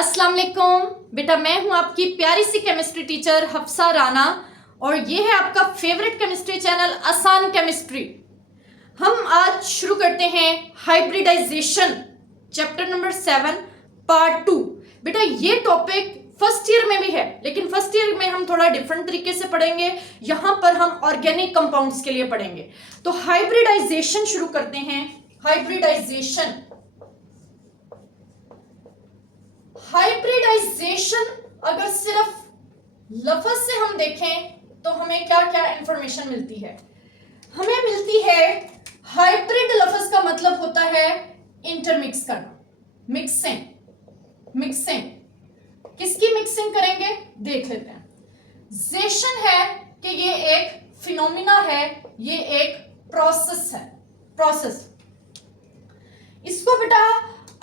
अस्सलाम वालेकुम बेटा, मैं हूं आपकी प्यारी सी केमिस्ट्री टीचर हफ्सा राना और ये है आपका favourite chemistry channel Aasan chemistry. हम आज शुरू करते हैं हाइब्रिडाइजेशन चैप्टर नंबर 7 पार्ट 2। बेटा ये टॉपिक फर्स्ट ईयर में भी है, लेकिन फर्स्ट ईयर में हम थोड़ा डिफरेंट तरीके से पढ़ेंगे। यहाँ पर हम ऑर्गेनिक कंपाउंड्स के लिए पढ़ेंगे। तो हाइब्रिडाइजेशन शुरू करते हैं। हाइब्रिडाइजेशन अगर सिर्फ लफ्ज से हम देखें तो हमें क्या क्या इंफॉर्मेशन मिलती है? हमें मिलती है हाइब्रिड लफ्ज का मतलब होता है इंटरमिक्स करना, मिक्सिंग। किसकी मिक्सिंग करेंगे देख लेते हैं। जेशन है कि ये एक फिनोमिना है, ये एक प्रोसेस। इसको बेटा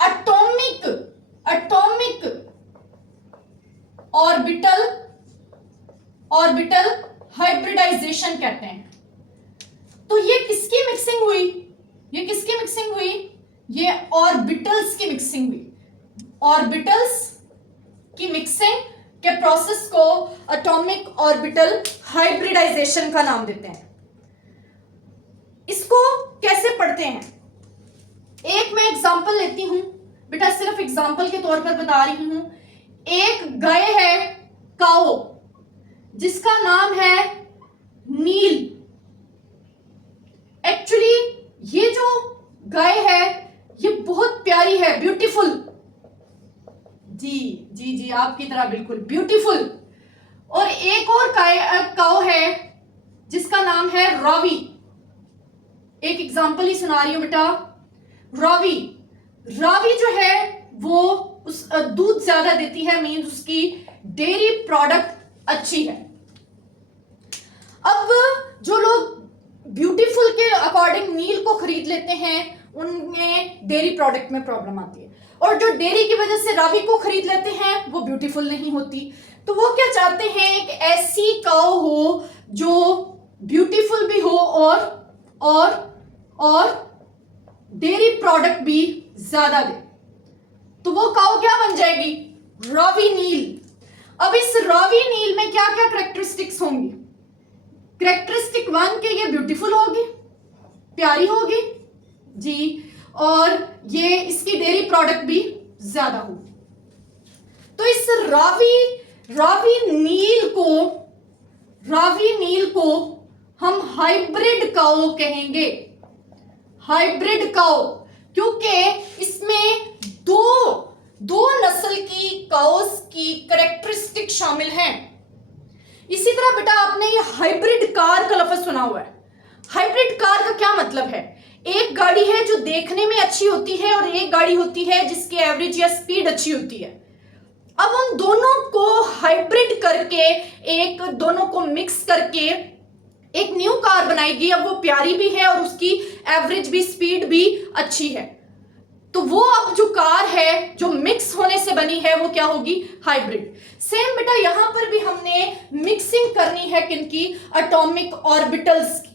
एटॉमिक ऑर्बिटल हाइब्रिडाइजेशन कहते हैं। तो ये किसकी मिक्सिंग हुई? ये ऑर्बिटल्स की मिक्सिंग हुई। ऑर्बिटल्स की मिक्सिंग के प्रोसेस को एटॉमिक ऑर्बिटल हाइब्रिडाइजेशन का नाम देते हैं। इसको कैसे पढ़ते हैं? एक मैं एग्जांपल लेती हूं बेटा, सिर्फ एग्जांपल के तौर पर बता रही हूं। एक गाय है काओ, जिसका नाम है नील। एक्चुअली ये जो गाय है ये बहुत प्यारी है, ब्यूटीफुल। जी आपकी तरह बिल्कुल ब्यूटीफुल। और एक और काओ है जिसका नाम है रावी। एक एग्जांपल ही सुना रही हूं बेटा। रावी जो है वो उस दूध ज्यादा देती है, मींस उसकी डेयरी प्रोडक्ट अच्छी है। अब जो लोग ब्यूटीफुल के अकॉर्डिंग नील को खरीद लेते हैं उनमें डेयरी प्रोडक्ट में प्रॉब्लम आती है, और जो डेयरी की वजह से रावी को खरीद लेते हैं वो ब्यूटीफुल नहीं होती। तो वो क्या चाहते हैं, एक ऐसी काऊ हो जो ब्यूटीफुल भी हो और डेयरी प्रोडक्ट भी ज्यादा दे। तो वो काऊ क्या बन जाएगी? रावी नील। अब इस रावी नील में क्या क्या कैरेक्टरिस्टिक्स होंगी? कैरेक्टरिस्टिक 1 के ये ब्यूटीफुल होगी, प्यारी होगी जी, और ये इसकी डेयरी प्रोडक्ट भी ज्यादा होगी। तो इस रावी नील को हम हाइब्रिड काऊ कहेंगे। हाइब्रिड काऊ क्योंकि इसमें दो नस्ल की काउस की कैरेक्टरिस्टिक शामिल हैं। इसी तरह बेटा आपने ये हाइब्रिड कार का लफ्ज सुना हुआ है। हाइब्रिड कार का क्या मतलब है? एक गाड़ी है जो देखने में अच्छी होती है और एक गाड़ी होती है जिसकी एवरेज या स्पीड अच्छी होती है। अब उन दोनों को हाइब्रिड करके दोनों को मिक्स करके एक न्यू कार बनाएगी। अब वो प्यारी भी है और उसकी एवरेज भी, स्पीड भी अच्छी है। तो वो अब जो कार है जो मिक्स होने से बनी है वो क्या होगी? हाइब्रिड। सेम बेटा यहां पर भी हमने मिक्सिंग करनी है किनकी? एटॉमिक ऑर्बिटल्स की।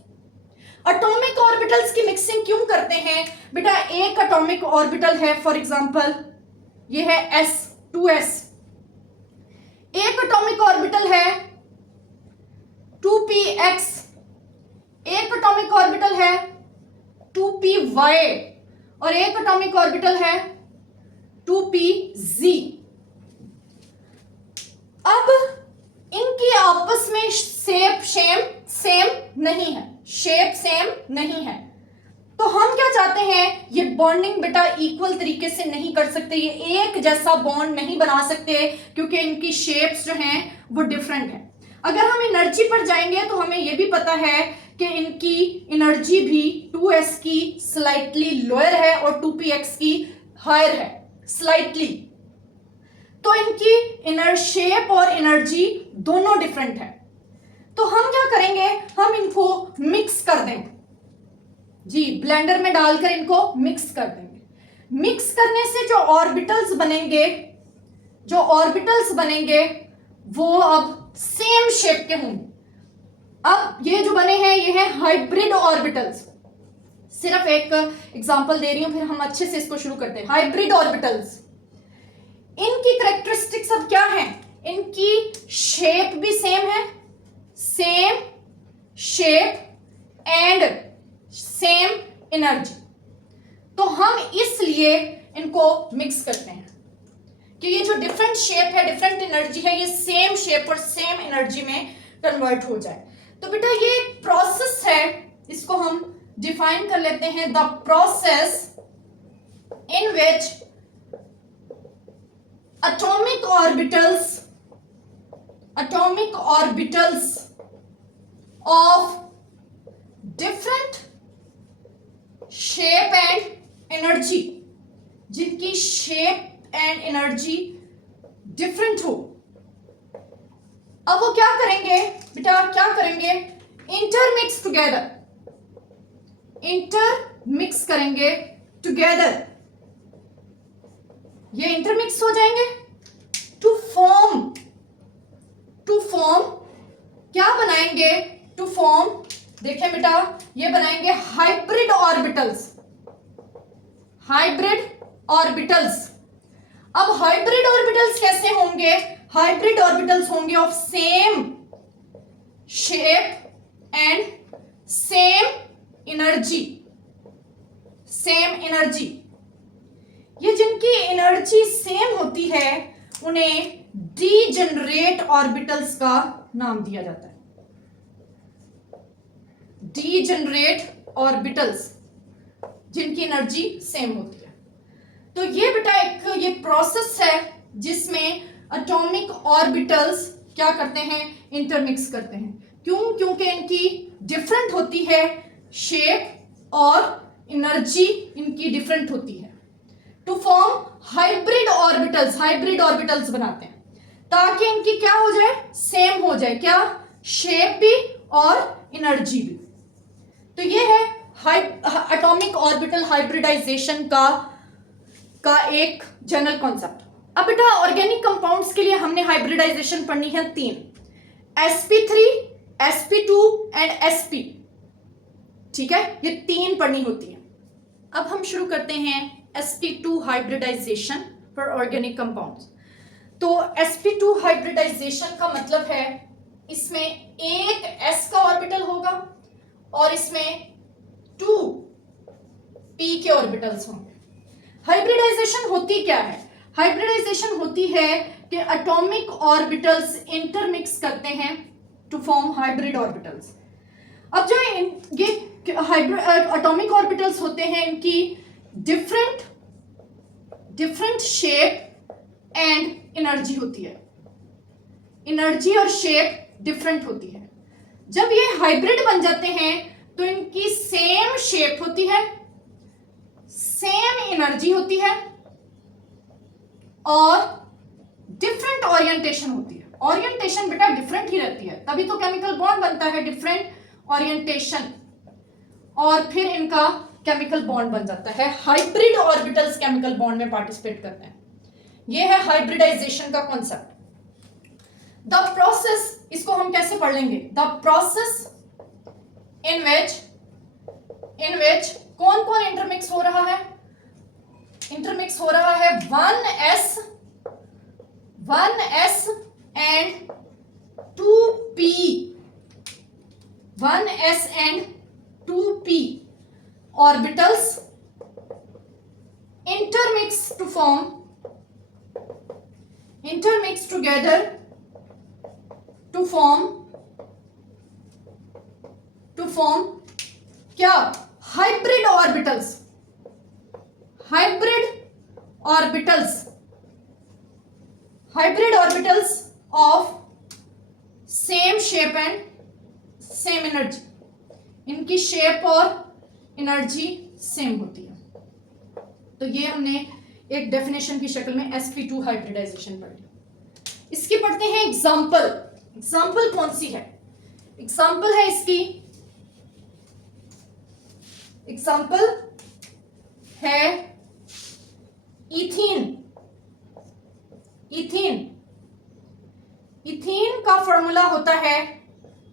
एटॉमिक ऑर्बिटल्स की मिक्सिंग क्यों करते हैं बेटा? एक एटॉमिक ऑर्बिटल है, फॉर एग्जांपल ये है S2s। एक एटॉमिक ऑर्बिटल है 2px। एक एटॉमिक ऑर्बिटल है 2py और एक एटॉमिक ऑर्बिटल है 2pz। अब इनकी आपस में शेप सेम नहीं है। तो हम क्या चाहते हैं? ये बॉन्डिंग बेटा इक्वल तरीके से नहीं कर सकते, ये एक जैसा बॉन्ड नहीं बना सकते क्योंकि इनकी शेप्स जो हैं वो डिफरेंट है। अगर हम एनर्जी पर जाएंगे तो हमें ये भी पता है कि इनकी एनर्जी भी 2s की स्लाइटली लोअर है और 2px की हायर है स्लाइटली। तो इनकी इनर शेप और एनर्जी दोनों डिफरेंट है। तो हम क्या करेंगे? हम इनको मिक्स कर देंगे जी, ब्लेंडर में डालकर इनको मिक्स कर देंगे। मिक्स करने से जो ऑर्बिटल्स बनेंगे वो अब सेम शेप के होंगे। अब ये जो बने हैं ये है हाइब्रिड ऑर्बिटल्स। सिर्फ एक एग्जांपल दे रही हूं, फिर हम अच्छे से इसको शुरू करते हैं। हाइब्रिड ऑर्बिटल्स, इनकी करेक्टरिस्टिक्स अब क्या है, इनकी शेप भी सेम है, same shape and same energy. तो हम इसलिए इनको मिक्स करते हैं कि ये जो डिफरेंट शेप है, डिफरेंट एनर्जी है, ये सेम शेप और सेम एनर्जी में कन्वर्ट हो जाए। तो बेटा ये प्रोसेस है, इसको हम डिफाइन कर लेते हैं, the process in which atomic orbitals of different shape and energy, जिनकी शेप एंड एनर्जी डिफरेंट हो, अब वो क्या करेंगे बेटा, क्या करेंगे, इंटरमिक्स टुगेदर, इंटरमिक्स करेंगे टुगेदर, ये इंटरमिक्स हो जाएंगे टू फॉर्म क्या बनाएंगे, टू फॉर्म, देखें बेटा, ये बनाएंगे हाइब्रिड ऑर्बिटल्स, हाइब्रिड ऑर्बिटल्स। अब हाइब्रिड ऑर्बिटल्स कैसे होंगे, हाइब्रिड ऑर्बिटल्स होंगे of same shape and same energy, same energy. ये जिनकी एनर्जी सेम होती है उन्हें डीजेनरेट ऑर्बिटल्स का नाम दिया जाता है, डीजेनरेट ऑर्बिटल्स जिनकी एनर्जी सेम होती है। तो ये बेटा एक ये प्रोसेस है जिसमें एटॉमिक ऑर्बिटल्स क्या करते हैं, इंटरमिक्स करते हैं। क्यों, क्योंकि इनकी डिफरेंट होती है शेप और एनर्जी इनकी डिफरेंट होती है, to form hybrid orbitals, hybrid orbitals बनाते हैं ताकि इनकी क्या हो जाए, सेम हो जाए, क्या, शेप भी और एनर्जी भी। तो ये है एटॉमिक ऑर्बिटल हाइब्रिडाइजेशन का एक जनरल कॉन्सेप्ट। अब बेटा ऑर्गेनिक कंपाउंड्स के लिए हमने हाइब्रिडाइजेशन पढ़नी है 3, sp3, sp2 एंड sp, ठीक है, ये 3 पढ़नी होती है। अब हम शुरू करते हैं sp2 hybridisation for organic compounds. तो sp2 हाइब्रिडाइजेशन का मतलब है इसमें एक s का ऑर्बिटल होगा और इसमें 2 p के ऑर्बिटल्स होंगे। हाइब्रिडाइजेशन होती क्या है, हाइब्रिडाइजेशन होती है कि एटॉमिक ऑर्बिटल्स इंटरमिक्स करते हैं टू फॉर्म हाइब्रिड ऑर्बिटल्स। अब जो ये एटॉमिक ऑर्बिटल्स होते हैं इनकी डिफरेंट शेप एंड एनर्जी होती है, एनर्जी और शेप डिफरेंट होती है। जब ये हाइब्रिड बन जाते हैं तो इनकी सेम शेप होती है, सेम एनर्जी होती है और डिफरेंट ओरिएंटेशन होती है। ओरिएंटेशन बेटा डिफरेंट ही रहती है, तभी तो केमिकल बॉन्ड बनता है, डिफरेंट ओरिएंटेशन, और फिर इनका केमिकल बॉन्ड बन जाता है। हाइब्रिड ऑर्बिटल्स केमिकल बॉन्ड में पार्टिसिपेट करते हैं। ये है हाइब्रिडाइजेशन का कॉन्सेप्ट। द प्रोसेस, इसको हम कैसे पढ़ लेंगे, द प्रोसेस इन विच कौन कौन इंटरमिक्स हो रहा है, इंटरमिक्स हो रहा है 1s and 2p, 1s and 2p orbitals intermix together to form क्या, hybrid orbitals, hybrid orbitals of same shape and same energy, इनकी शेप और एनर्जी सेम होती है। तो ये हमने एक डेफिनेशन की शक्ल में sp2 हाइब्रिडाइजेशन पढ़ ली। इसकी पढ़ते हैं एग्जांपल। एग्जांपल कौन सी है, एग्जांपल है इसकी, एग्जांपल है इथीन। इथीन का फॉर्मूला होता है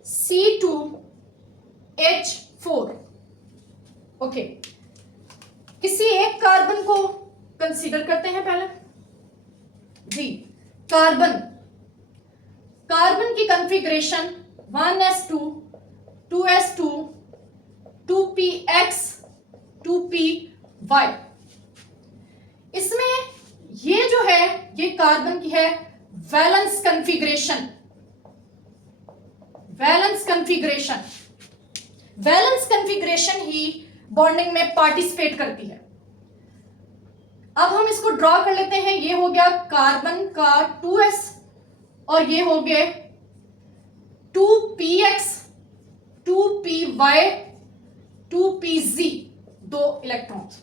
C2H4। ओके, किसी एक कार्बन को कंसीडर करते हैं पहले, 2p3 कार्बन, कार्बन की configuration 1s2 2s2 2px 2py। इसमें ये जो है ये कार्बन की है valence configuration. Valence configuration, valence configuration ही बॉन्डिंग में पार्टिसिपेट करती है। अब हम इसको ड्रॉ कर लेते हैं। ये हो गया कार्बन का 2s और ये हो गए 2px 2py 2pz, दो इलेक्ट्रॉन्स।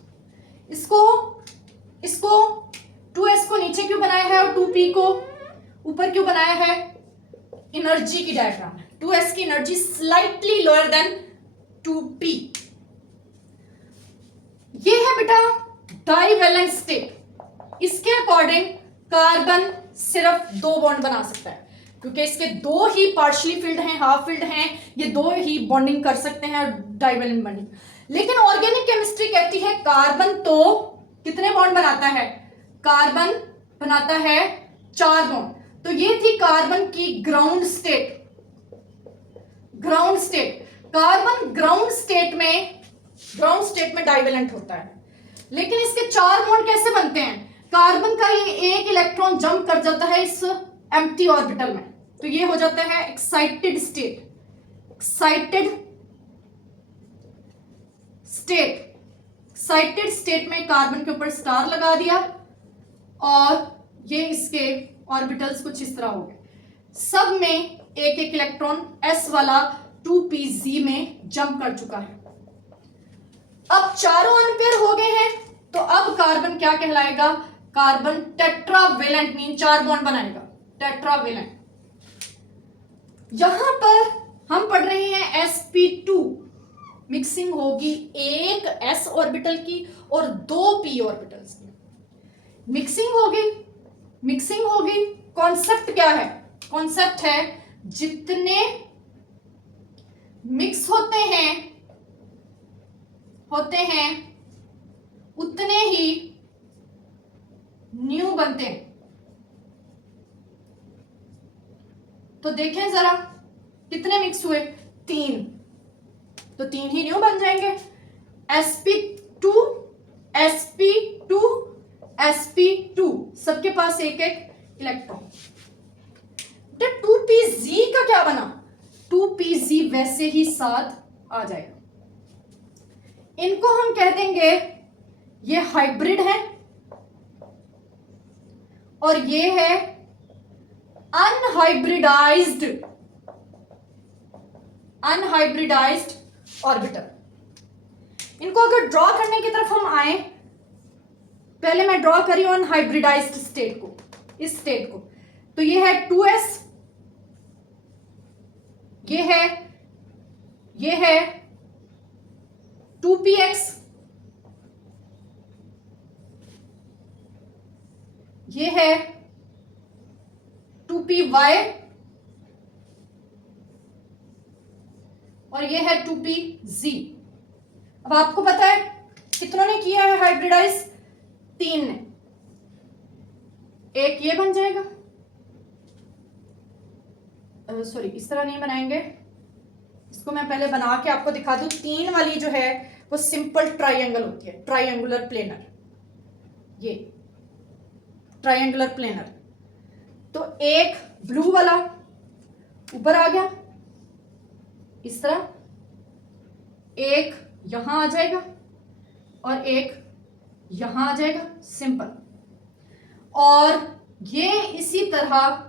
इसको 2s को नीचे क्यों बनाया है और 2p को ऊपर क्यों बनाया है? एनर्जी की डायग्राम है। 2s की energy slightly lower than 2p। ये है बेटा डाइवैलेंट स्टेट। इसके अकॉर्डिंग कार्बन सिर्फ दो बॉन्ड बना सकता है, क्योंकि इसके दो ही पार्शियली फिल्ड हैं, हाफ फिल्ड हैं, ये दो ही बॉन्डिंग कर सकते हैं और डाइवैलेंट बॉन्डिंग। लेकिन ऑर्गेनिक केमिस्ट्री कहती है कार्बन तो कितने बॉन्ड बनाता है? कार्बन बनाता है 4 बॉन्ड। तो ये थी कार्बन की ground state. Ground state, carbon ground state में डाइवैलेंट होता है। लेकिन इसके 4 बॉन्ड कैसे बनते हैं? कार्बन का ये एक इलेक्ट्रॉन जंप कर जाता है इस एम्प्टी ऑर्बिटल में, तो ये हो जाता है एक्साइटेड स्टेट। एक्साइटेड स्टेट में कार्बन के ऊपर स्टार लगा दिया और ये इसके ऑर्बिटल्स कुछ इस तरह हो गए। सब में एक एक इलेक्ट्रॉन s वाला 2pz में जंप कर चुका है। अब चारों अनपेयर हो गए हैं, तो अब कार्बन क्या कहलाएगा? कार्बन टेट्रावेलेंट, मीन 4 बॉन्ड बनाएगा, टेट्रावेलेंट। यहां पर हम पढ़ रहे हैं sp2, मिक्सिंग होगी एक s ऑर्बिटल की और 2 p ऑर्बिटल्स की। मिक्सिंग होगी। कॉन्सेप्ट क्या है? कॉन्सेप्ट है जितने मिक्स होते हैं उतने ही न्यू बनते हैं। तो देखें जरा कितने मिक्स हुए? 3, तो 3 ही न्यू बन जाएंगे। sp2 sp2 sp2 सबके पास एक एक इलेक्ट्रॉन। 2pz का क्या बना? 2pz वैसे ही साथ आ जाएगा। इनको हम कह देंगे ये हाइब्रिड है और ये है अनहाइब्रिडाइज्ड ऑर्बिटल। इनको अगर ड्रॉ करने की तरफ हम आए, पहले मैं ड्रॉ करी अनहाइब्रिडाइज्ड स्टेट को, इस स्टेट को। तो ये है 2s, ये है 2px, ये है 2py और ये है 2pz। अब आपको पता है कितनों ने किया है हाइब्रिडाइज? 3 ने। एक ये बन जाएगा, सॉरी इस तरह नहीं बनाएंगे, इसको मैं पहले बना के आपको दिखा दूं। 3 वाली जो है वो सिंपल ट्राइंगल होती है, ट्राइंगुलर प्लेनर। ये ट्राइंगुलर प्लेनर। तो एक ब्लू वाला ऊपर आ गया इस तरह, एक यहां आ जाएगा और एक यहां आ जाएगा, सिंपल। और ये इसी तरह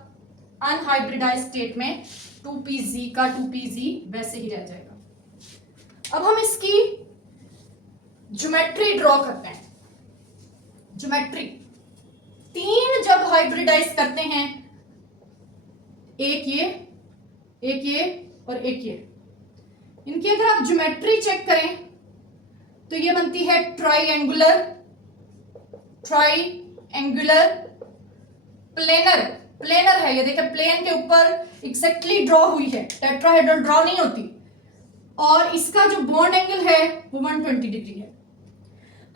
अनहाइब्रिडाइज्ड स्टेट में 2pz का 2pz वैसे ही रह जाएगा। अब हम इसकी ज्योमेट्री ड्रॉ करते हैं। ज्योमेट्री, 3 जब हाइब्रिडाइज करते हैं, एक ये और एक ये, इनकी अगर आप ज्योमेट्री चेक करें तो ये बनती है ट्राइएंगुलर प्लेनर है। ये देखिए प्लेन के ऊपर एग्जैक्टली ड्रॉ हुई है, टेट्राहेड्रल ड्रॉ नहीं होती। और इसका जो बॉन्ड एंगल है वो 120 डिग्री है।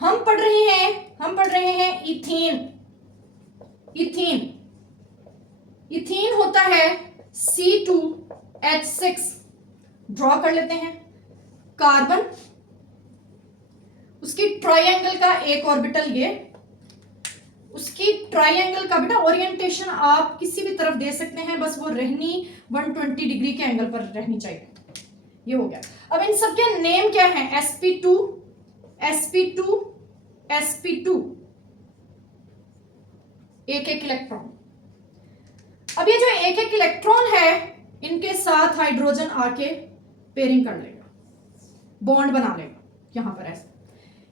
हम पढ़ रहे हैं इथीन। इथीन होता है C2H6, ड्रॉ कर लेते हैं। कार्बन, उसकी ट्रायंगल का एक ऑर्बिटल ये, उसकी ट्रायंगल का बेटा ओरिएंटेशन आप किसी भी तरफ दे सकते हैं, बस वो रहनी 120 डिग्री के एंगल पर रहनी चाहिए। ये हो गया। अब इन सब के नेम क्या है? sp2 sp2 sp2, एक एक इलेक्ट्रॉन। अब ये जो एक एक इलेक्ट्रॉन है, इनके साथ हाइड्रोजन आके पेयरिंग कर लेगा, बॉन्ड बना लेगा यहां पर ऐसे,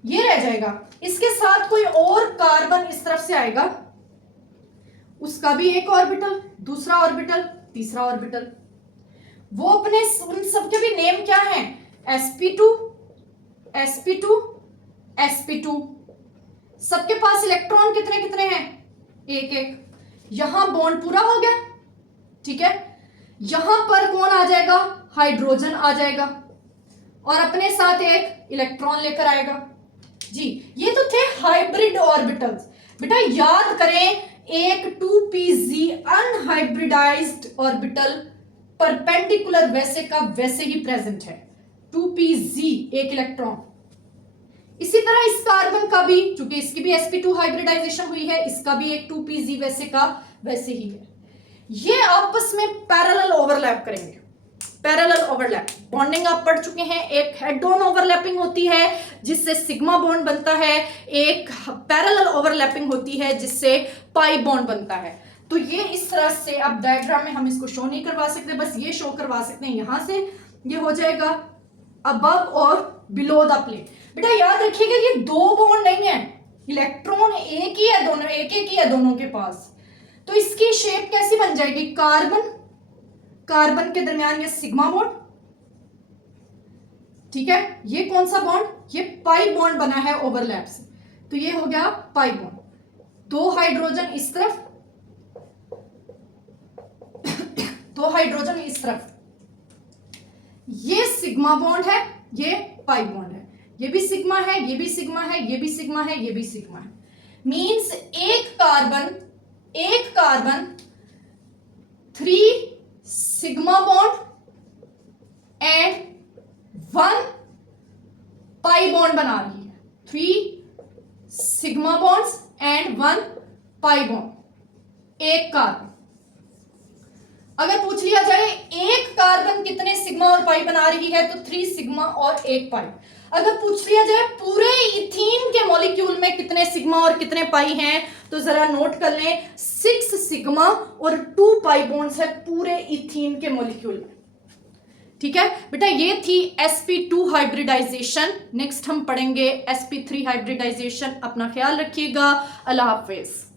ये रह जाएगा। इसके साथ कोई और कार्बन इस तरफ से आएगा, उसका भी एक ऑर्बिटल, दूसरा ऑर्बिटल, तीसरा ऑर्बिटल। वो अपने उन सबके भी नेम क्या है? sp2 sp2 sp2। सबके पास इलेक्ट्रॉन कितने कितने हैं? एक एक। यहां बॉन्ड पूरा हो गया, ठीक है। यहां पर कौन आ जाएगा? हाइड्रोजन आ जाएगा और अपने साथ एक इलेक्ट्रॉन लेकर आएगा जी। ये तो थे हाइब्रिड ऑर्बिटल्स। बेटा याद करें, एक 2pz अनहाइब्रिडाइज्ड ऑर्बिटल परपेंडिकुलर वैसे का वैसे ही प्रेजेंट है, 2pz एक इलेक्ट्रॉन। इसी तरह इस कार्बन का भी, चूंकि इसकी भी sp2 हाइब्रिडाइजेशन हुई है, इसका भी एक 2pz वैसे का वैसे ही है। ये आपस में पैरेलल ओवरलैप करेंगे। पैरेलल ओवरलैप बॉन्डिंग आप पढ़ चुके हैं। एक हेड ऑन ओवरलैपिंग होती है जिससे सिग्मा बॉन्ड बनता है, एक पैरेलल ओवरलैपिंग होती है जिससे पाई बॉन्ड बनता है। तो ये इस तरह से, अब डायग्राम में हम इसको शो नहीं करवा सकते, बस ये शो करवा सकते हैं। यहां से ये हो जाएगा अबव और बिलो द प्लेन। बेटा याद रखिएगा, ये दो बॉन्ड नहीं है, इलेक्ट्रॉन एक ही है, दोनों एक एक ही है दोनों के पास। तो इसकी शेप कैसी बन जाएगी? कार्बन, कार्बन के दरमियान ये सिग्मा बॉन्ड, ठीक है। ये कौन सा बॉन्ड? ये पाई बॉन्ड बना है ओवरलैप से, तो ये हो गया पाई बॉन्ड। दो हाइड्रोजन इस तरफ, दो हाइड्रोजन इस तरफ, ये सिग्मा बॉन्ड है, ये पाई बॉन्ड है। ये भी सिग्मा है, ये भी सिग्मा है, ये भी सिग्मा है, ये भी सिग्मा है। मींस एक carbon 3 sigma bond and 1 pi bond बना रही है। 3 sigma bonds and 1 pi bond, एक कार्बन। अगर पूछ लिया जाए एक कार्बन कितने सिग्मा और पाई बना रही है, तो 3 सिग्मा और 1 पाई। अगर पूछ लिया जाए पूरे इथीन के मॉलिक्यूल में कितने सिग्मा और कितने पाई हैं, तो जरा नोट कर लें, 6 सिग्मा और 2 पाई बॉन्ड्स है पूरे इथीन के मॉलिक्यूल में, ठीक है। बेटा ये थी sp2 हाइब्रिडाइजेशन। नेक्स्ट हम पढ़ेंगे sp3 हाइब्रिडाइजेशन। अपना ख्याल रखिएगा। अल्लाह हाफिज।